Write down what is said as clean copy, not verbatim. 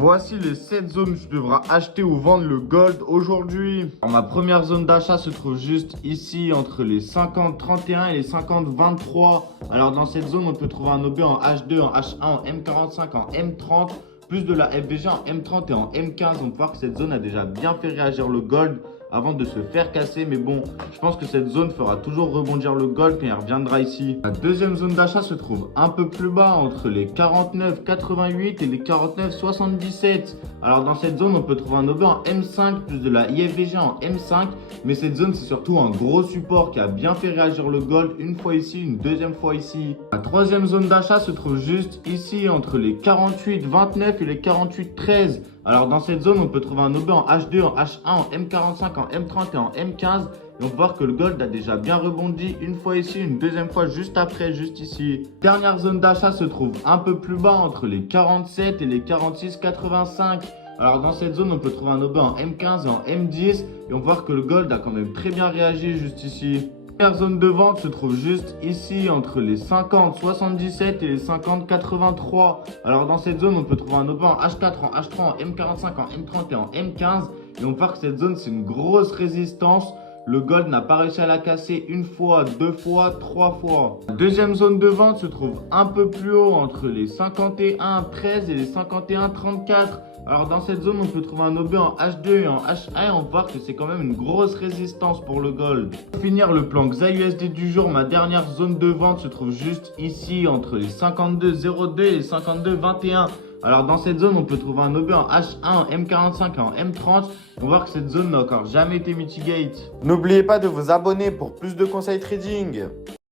Voici les 7 zones où tu devras acheter ou vendre le gold aujourd'hui. Alors, ma première zone d'achat se trouve juste ici entre les 50-31 et les 50-23. Alors dans cette zone, on peut trouver un OB en H2, en H1, en M45, en M30, plus de la FVG en M30 et en M15. On peut voir que cette zone a déjà bien fait réagir le gold avant de se faire casser. Mais bon, je pense que cette zone fera toujours rebondir le gold quand il reviendra ici. La deuxième zone d'achat se trouve un peu plus bas entre les 49,88 et les 49,77. Alors dans cette zone, on peut trouver un OB en M5 plus de la IFVG en M5. Mais cette zone, c'est surtout un gros support qui a bien fait réagir le gold une fois ici, une deuxième fois ici. La troisième zone d'achat se trouve juste ici entre les 48,29 et les 48,13. Alors dans cette zone, on peut trouver un OB en H2, en H1, en M45, en M30 et en M15. Et on peut voir que le gold a déjà bien rebondi une fois ici, une deuxième fois juste après, juste ici. Dernière zone d'achat se trouve un peu plus bas entre les 47 et les 46,85. Alors dans cette zone, on peut trouver un OB en M15 et en M10. Et on peut voir que le gold a quand même très bien réagi juste ici. La première zone de vente se trouve juste ici entre les 50,77 et les 50,83. Alors dans cette zone, on peut trouver un OB en H4, en H3, en M45, en M30 et en M15. Et on peut voir que cette zone, c'est une grosse résistance. Le gold n'a pas réussi à la casser une fois, deux fois, trois fois. La deuxième zone de vente se trouve un peu plus haut entre les 51,13 et les 51,34. Alors dans cette zone, on peut trouver un OB en H2 et en H1 et on peut voir que c'est quand même une grosse résistance pour le gold. Pour finir le plan XAUSD du jour, ma dernière zone de vente se trouve juste ici entre les 52,02 et les 52,21. Alors dans cette zone, on peut trouver un OB en H1, en M45 et en M30. On va voir que cette zone n'a encore jamais été mitigate. N'oubliez pas de vous abonner pour plus de conseils trading.